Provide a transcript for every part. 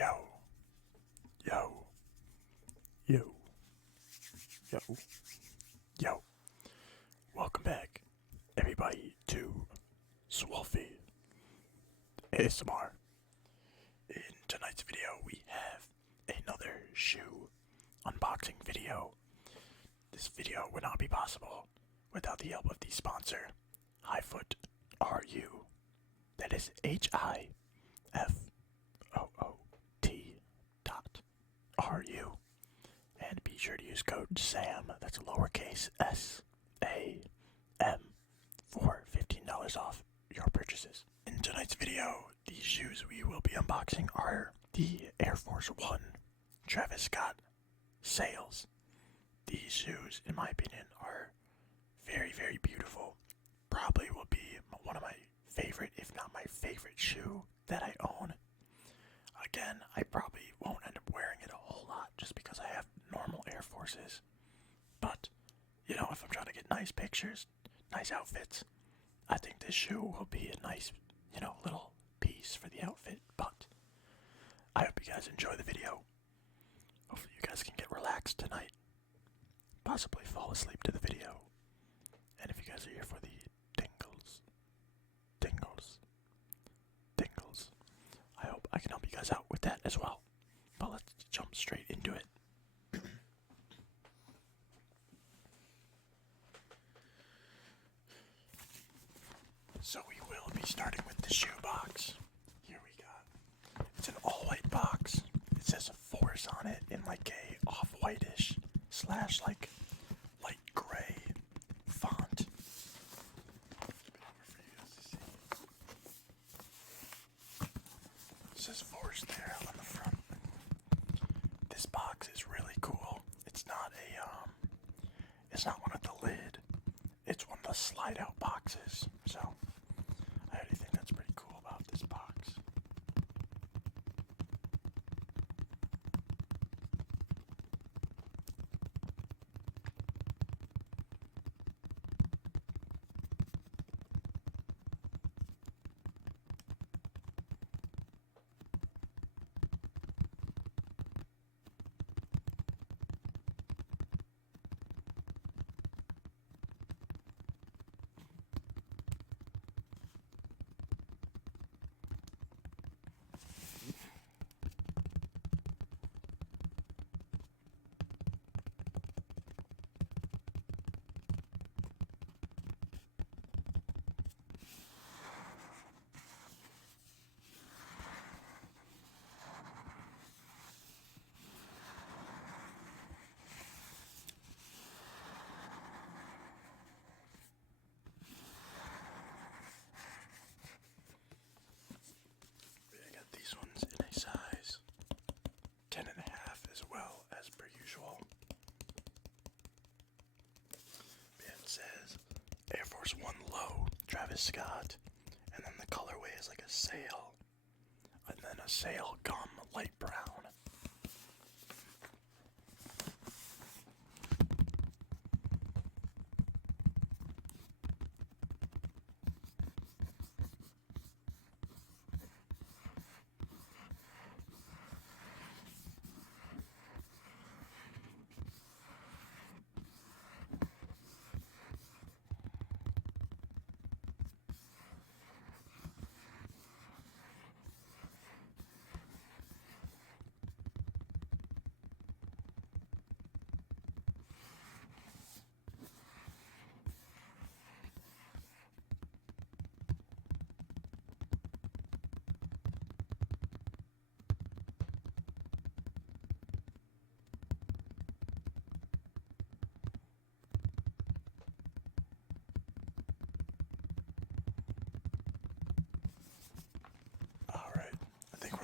Yo, yo, yo, yo, yo. Welcome back, everybody, to Swoofy ASMR. In tonight's video, we have another shoe unboxing video. This video would not be possible without the help of the sponsor, Highfoot RU. That is HIFOOT.RU. And be sure to use code SAM, that's lowercase SAM, for $15 off your purchases. In tonight's video, the shoes we will be unboxing are the Air Force One Travis Scott Sales. These shoes, in my opinion, are very, very beautiful. Probably will be one of my favorite, if not my favorite shoe that I own. Again, I probably won't end up wearing it a whole lot just because I have normal Air Forces. But, you know, if I'm trying to get nice pictures, nice outfits, I think this shoe will be a nice, little piece for the outfit. But I hope you guys enjoy the video. Hopefully you guys can get relaxed tonight. Possibly fall asleep to the video. And if you guys are here for the tingles, I hope I can help you guys out with that as well. But let's jump straight into it. So we will be starting with the shoe box. Here we got. It's an all-white box. It says Force on it in like a off-whitish / like light gray font. It says Force there on the front. This box is really cool. It's not it's not one with the lid. It's one of the slide-out boxes. So I already think that's pretty cool about this box. These ones in a size 10.5 as well as per usual. It says Air Force One Low, Travis Scott, and then the colorway is like a sail, and then a sail gum light brown.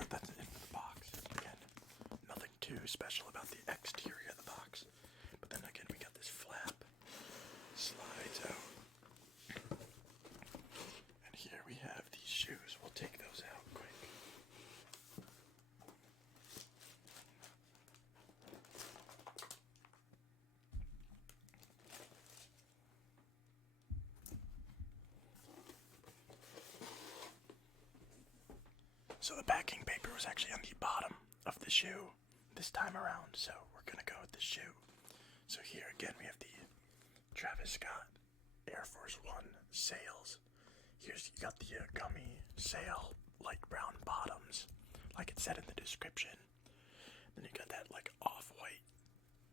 That's it for the box. Again, nothing too special about the exterior of the box. But then again, we got this flap. Slides out. And here we have these shoes. We'll take those out quick. So the backing paper was actually on the bottom the shoe this time around, so we're gonna go with the shoe. So here again we have the Travis Scott Air Force One sails. Here's, you got the gummy sail, light brown bottoms, like it said in the description. Then you got that like off-white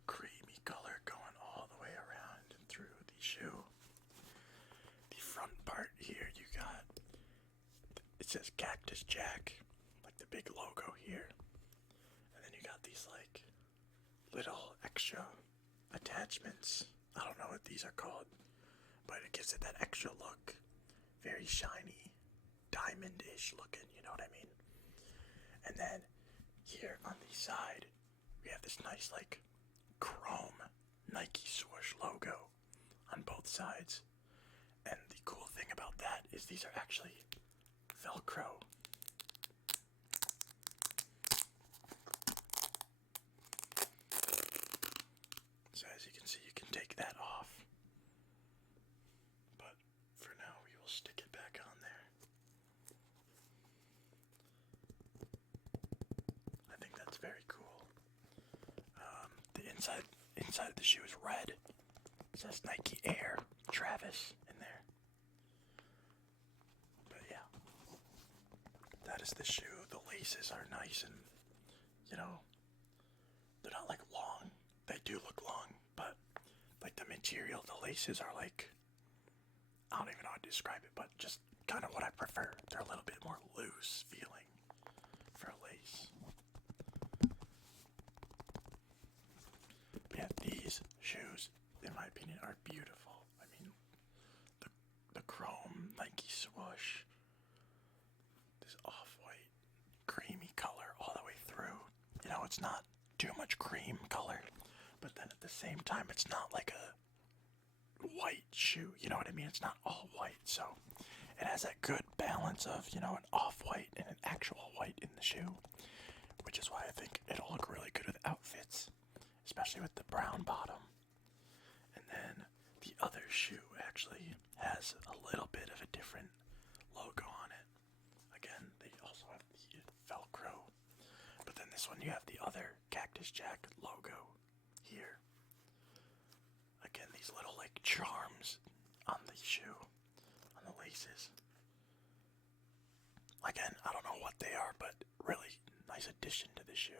creamy color going all the way around and through the shoe. The front part here, you got, it says Cactus Jack, like the big logo here. And then you got these like little extra attachments. I don't know what these are called, but it gives it that extra look. Very shiny, diamond-ish looking, you know what I mean? And then here on the side, we have this nice like chrome Nike Swoosh logo on both sides. And the cool thing about that is these are actually Velcro. So as you can see, you can take that off. But for now, we will stick it back on there. I think that's very cool. The inside of the shoe is red. It says Nike Air Travis in there. But yeah, that is the shoe. The laces are nice and, you know, they're not like long. They do look long, but like the material, the laces are like, I don't even know how to describe it, but just kind of what I prefer. They're a little bit more loose feeling for a lace. Yeah, these shoes, in my opinion, are beautiful. I mean, the chrome Nike Swoosh, this off-white, creamy color all the way through. You know, it's not too much cream color, but then at the same time, it's not like a white shoe. You know what I mean? It's not all white, so it has that good balance of, you know, an off-white and an actual white in the shoe, which is why I think it'll look really good with outfits, especially with the brown bottom. And then the other shoe actually has a little bit of a different logo on it. Again, they also have the Velcro, but then this one you have the other Cactus Jack logo here. Again, these little like charms on the shoe, on the laces. Again, I don't know what they are, but really nice addition to the shoe.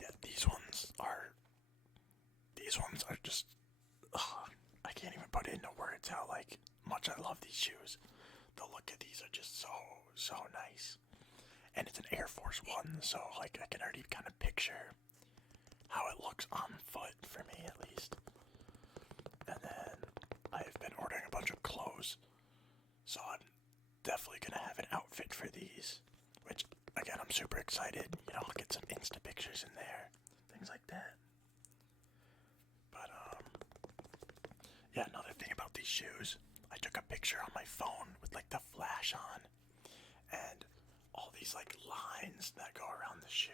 Yeah, these ones are just, I can't even put it into words how like much I love these shoes. The look of these are just so nice. And it's an Air Force One, so like I can already kind of picture how it looks on foot, for me at least. And then I've been ordering a bunch of clothes, so I'm definitely gonna have an outfit for these, which again I'm super excited. You know, I'll get some Insta pictures in there, things like that. But yeah, another thing about these shoes, I took a picture on my phone with like the flash on, and all these like lines that go around the shoe,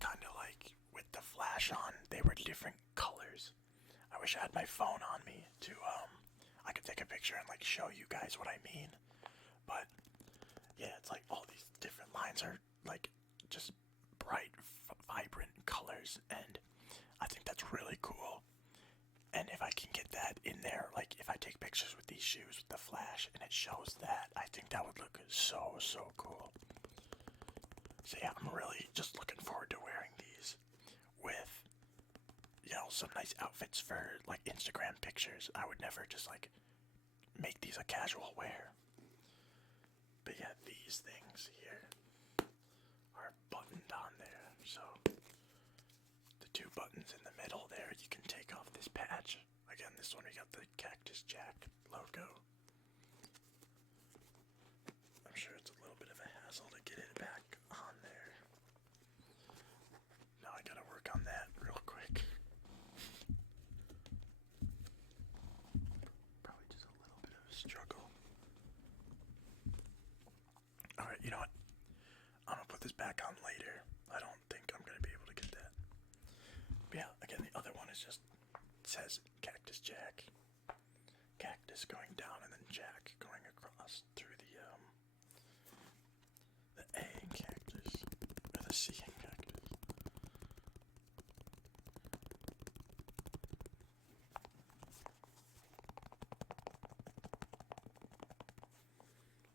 kind of like with the flash on, they were different colors. I wish I had my phone on me to I could take a picture and like show you guys what I mean. But yeah, it's like all these different lines are like just bright, vibrant colors, and I think that's really cool. And if I can get that in there, like if I take pictures with these shoes with the flash and it shows that, I think that would look so cool. So yeah, I'm really just looking forward to wearing these with, you know, some nice outfits for like Instagram pictures. I would never just like make these a casual wear. But yeah, these things here are buttoned on there, so the two buttons in the middle there, you can take off this patch. Again, this one we got the Cactus Jack logo. I'm sure it's a little bit of a hassle to get it back on there. Now I gotta work on that real quick. Probably just a little bit of a struggle. Alright, you know what? I'm gonna put this back on later. I don't think I'm gonna be able to get that. But yeah, again, the other one is just, it says Cactus Jack. Cactus cactus going down and then Jack going across through the A cactus, or the C cactus.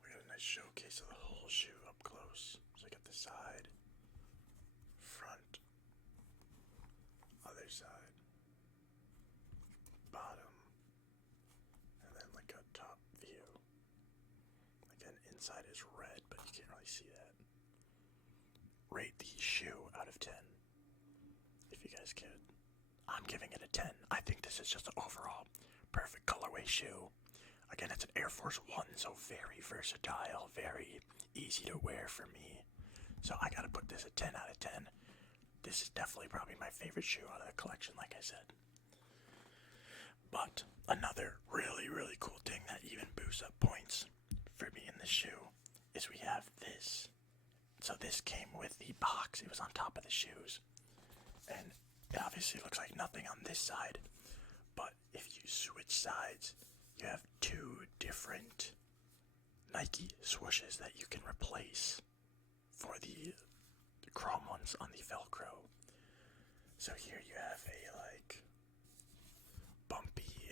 We got a nice showcase of the whole shoe up close. So I got the side, front, other side, bottom, and then like a top view. Again, inside is red, but you can't really see that. Rate the shoe out of 10, if you guys could. I'm giving it a 10. I think this is just an overall perfect colorway shoe. Again, it's an Air Force One, so very versatile, very easy to wear for me. So I gotta put this a 10 out of 10. This is definitely probably my favorite shoe out of the collection, like I said. But another really, really cool thing that even boosts up points for me in this shoe is we have this. So this came with the box. It was on top of the shoes. And it obviously looks like nothing on this side. But if you switch sides, you have two different Nike swooshes that you can replace for the chrome ones on the Velcro. So here you have a like bumpy,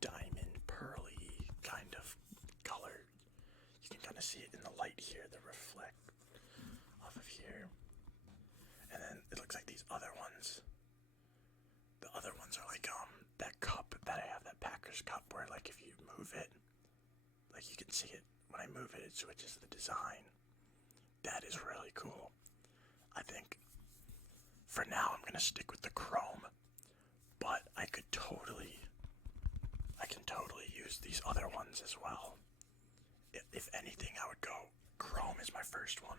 diamond, pearly kind of color. You can kind of see it in the light here, the reflect off of here. And then it looks like these other ones. The other ones are like that cup that I have, that Packers cup, where like if you move it, like you can see it when I move it, it switches the design. That is really cool. I think for now I'm gonna stick with the chrome, but I can totally use these other ones as well. If anything, I would go chrome is my first one.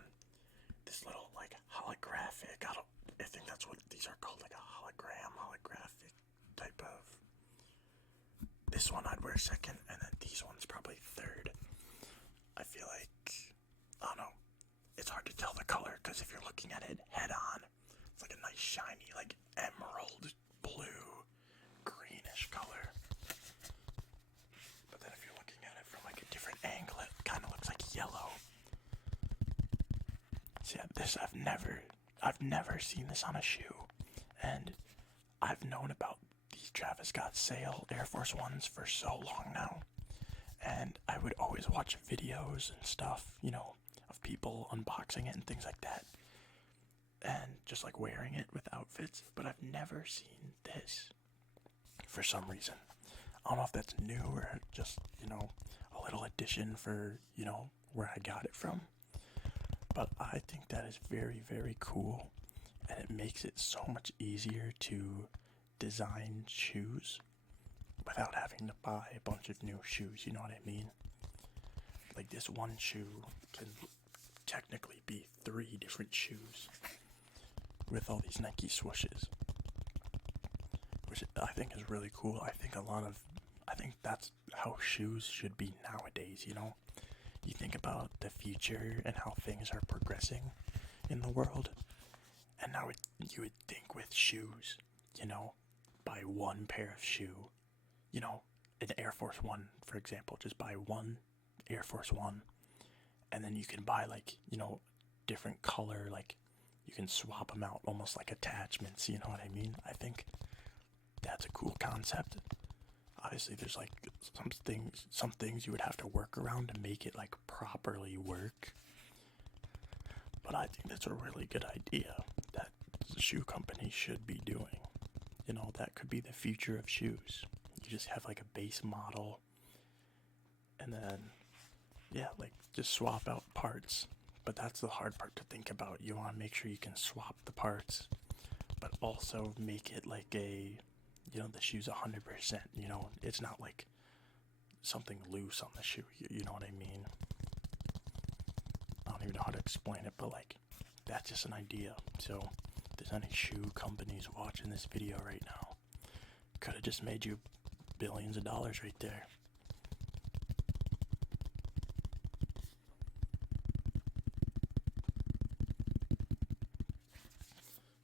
This little like holographic, I think that's what these are called, like a holographic type of. This one I'd wear second, and then these ones probably third. I feel like, I don't know, it's hard to tell the color, because if you're looking at it head on, it's like a nice shiny, like emerald blue, greenish color. But then if you're looking at it from like a different angle, it kind of looks like yellow. So yeah, this I've never seen this on a shoe, and I've known about these Travis Scott sale Air Force Ones for so long now, and I would always watch videos and stuff, you know, of people unboxing it and things like that, and just like wearing it with outfits, but I've never seen this for some reason. I don't know if that's new or just, you know, a little addition for, you know, where I got it from. But I think that is very, very cool, and it makes it so much easier to design shoes without having to buy a bunch of new shoes, you know what I mean? Like this one shoe can technically be 3 different shoes with all these Nike swooshes, which I think is really cool. I think that's how shoes should be nowadays, you know? You think about the future and how things are progressing in the world, and now you would think with shoes, you know, buy one pair of shoe, you know, an Air Force One, for example, just buy one Air Force One, and then you can buy like, you know, different color, like you can swap them out almost like attachments, you know what I mean? I think that's a cool concept. Obviously there's like some things you would have to work around to make it like properly work, but I think that's a really good idea that the shoe company should be doing. You know, that could be the future of shoes. You just have like a base model, and then yeah, like just swap out parts. But that's the hard part to think about. You want to make sure you can swap the parts, but also make it like a, you know, the shoe's 100%, you know, it's not like something loose on the shoe, you know what I mean? I don't even know how to explain it, but like, that's just an idea. So, if there's any shoe companies watching this video right now, could have just made you billions of dollars right there.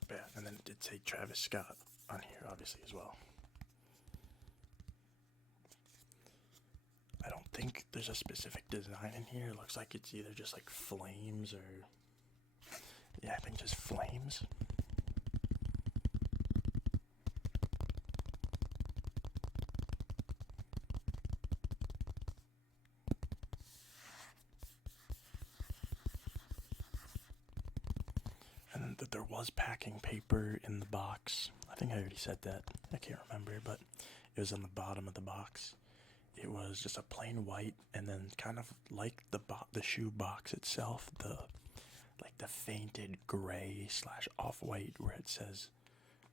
But yeah, and then it did say Travis Scott on here, obviously, as well. think there's a specific design in here. It looks like it's either just like flames or... yeah, I think just flames. And that there was packing paper in the box. I think I already said that. I can't remember, but it was on the bottom of the box. It was just a plain white, and then kind of like the shoe box itself, the fainted gray / off-white where it says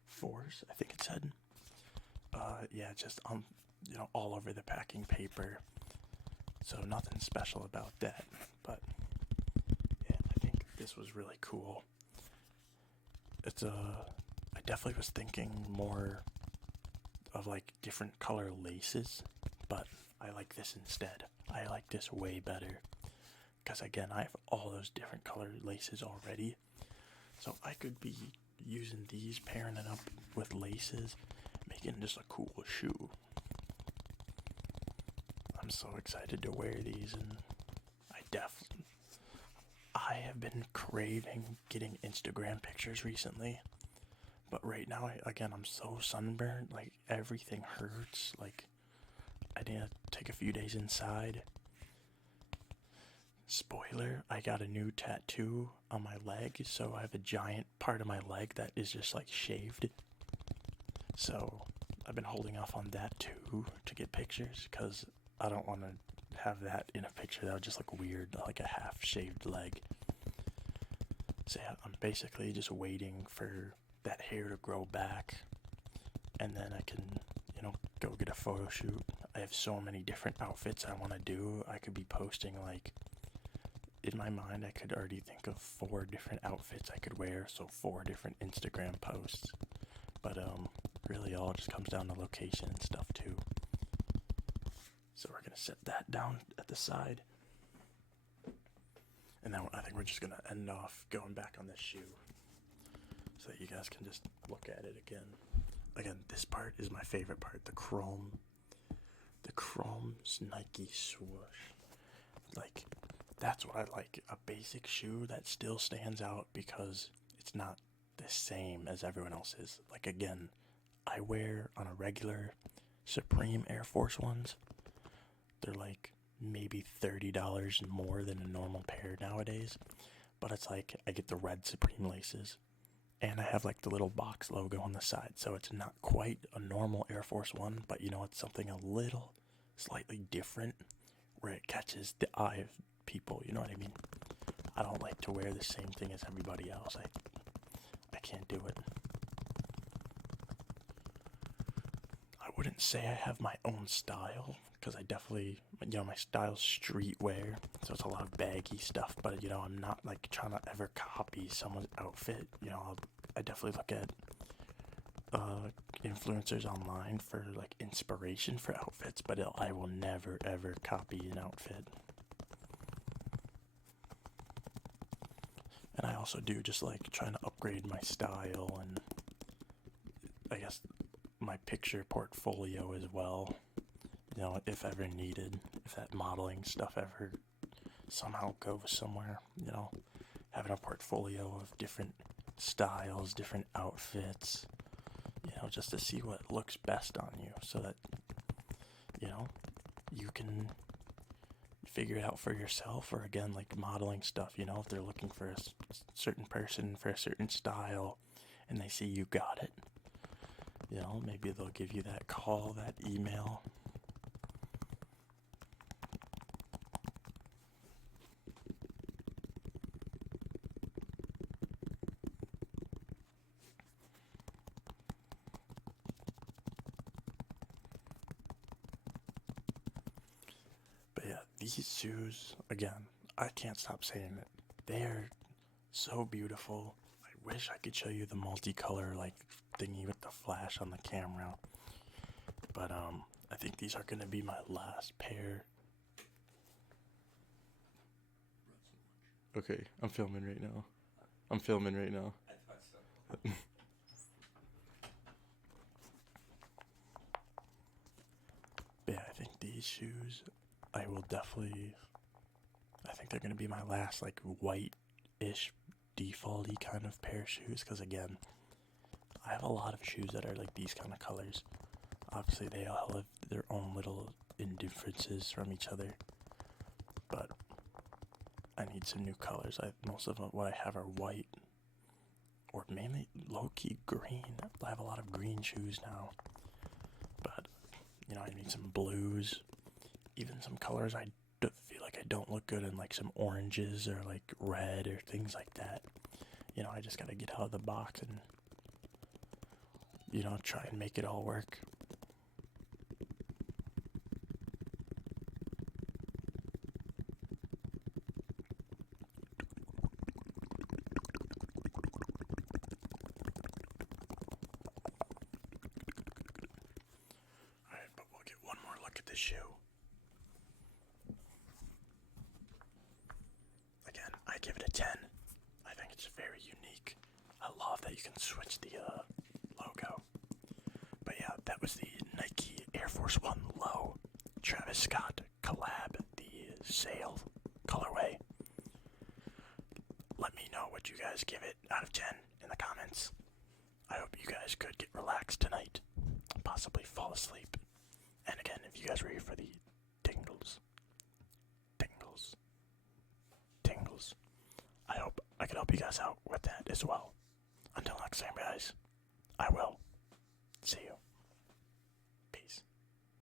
Force, I think it said. Yeah, just all over the packing paper. So nothing special about that, but yeah, I think this was really cool. It's I definitely was thinking more of like different color laces, but I like this instead. I like this way better because again, I have all those different color laces already, so I could be using these, pairing it up with laces, making just a cool shoe. I'm so excited to wear these, and I have been craving getting Instagram pictures recently, but right now, I'm so sunburned, like everything hurts, like I need to take a few days inside. Spoiler, I got a new tattoo on my leg, so I have a giant part of my leg that is just like shaved. So I've been holding off on that too to get pictures, because I don't want to have that in a picture. That would just look weird, like a half-shaved leg. So yeah, I'm basically just waiting for that hair to grow back, and then I can, go get a photo shoot. I have so many different outfits I want to do. I could be posting, like, in my mind, I could already think of 4 different outfits I could wear, so 4 different Instagram posts. But, really all just comes down to location and stuff, too. So we're gonna set that down at the side. And then I think we're just gonna end off going back on this shoe, so that you guys can just look at it again. Again, this part is my favorite part, the chrome Nike swoosh. Like, that's what I like, a basic shoe that still stands out because it's not the same as everyone else's. Like, again, I wear on a regular Supreme Air Force Ones. They're like maybe $30 more than a normal pair nowadays, but it's like I get the red Supreme laces, and I have like the little box logo on the side, so it's not quite a normal Air Force One, but it's something a little slightly different where it catches the eye of people, you know what I mean? I don't like to wear the same thing as everybody else. I can't do it. I wouldn't say I have my own style, because I definitely, my style's streetwear, so it's a lot of baggy stuff, but, I'm not, like, trying to ever copy someone's outfit. I definitely look at influencers online for, like, inspiration for outfits, but I will never, ever copy an outfit. And I also do just, like, trying to upgrade my style and, I guess, my picture portfolio as well. If ever needed, if that modeling stuff ever somehow goes somewhere, having a portfolio of different styles, different outfits, just to see what looks best on you, so that, you can figure it out for yourself. Or again, like modeling stuff, if they're looking for a certain person for a certain style and they see you got it, maybe they'll give you that call, that email. But yeah, these shoes, again, I can't stop saying it. They are so beautiful. I wish I could show you the multicolor, like, thingy with the flash on the camera. But, I think these are going to be my last pair. Okay, I'm filming right now. But yeah, I think these shoes, I will definitely, I think they're going to be my last, like, white-ish, default-y kind of pair of shoes, because, again, I have a lot of shoes that are, like, these kind of colors. Obviously, they all have their own little indifferences from each other, but I need some new colors. Most of what I have are white, or mainly low-key green. I have a lot of green shoes now, but, you know, I need some blues, even some colors I feel like I don't look good in, like some oranges or like red or things like that. You know, I just gotta get out of the box and, you know, try and make it all work. Alright, but we'll get one more look at the shoe. Again, I give it a 10. I think it's very unique. I love that you can switch the logo. But yeah, that was the Nike Air Force One Low Travis Scott collab, the sale colorway. Let me know what you guys give it out of 10 in the comments. I hope you guys could get relaxed tonight, possibly fall asleep. And again, if you guys were here for the tingles, I hope I could help you guys out with that as well. Until next time, guys, I will see you.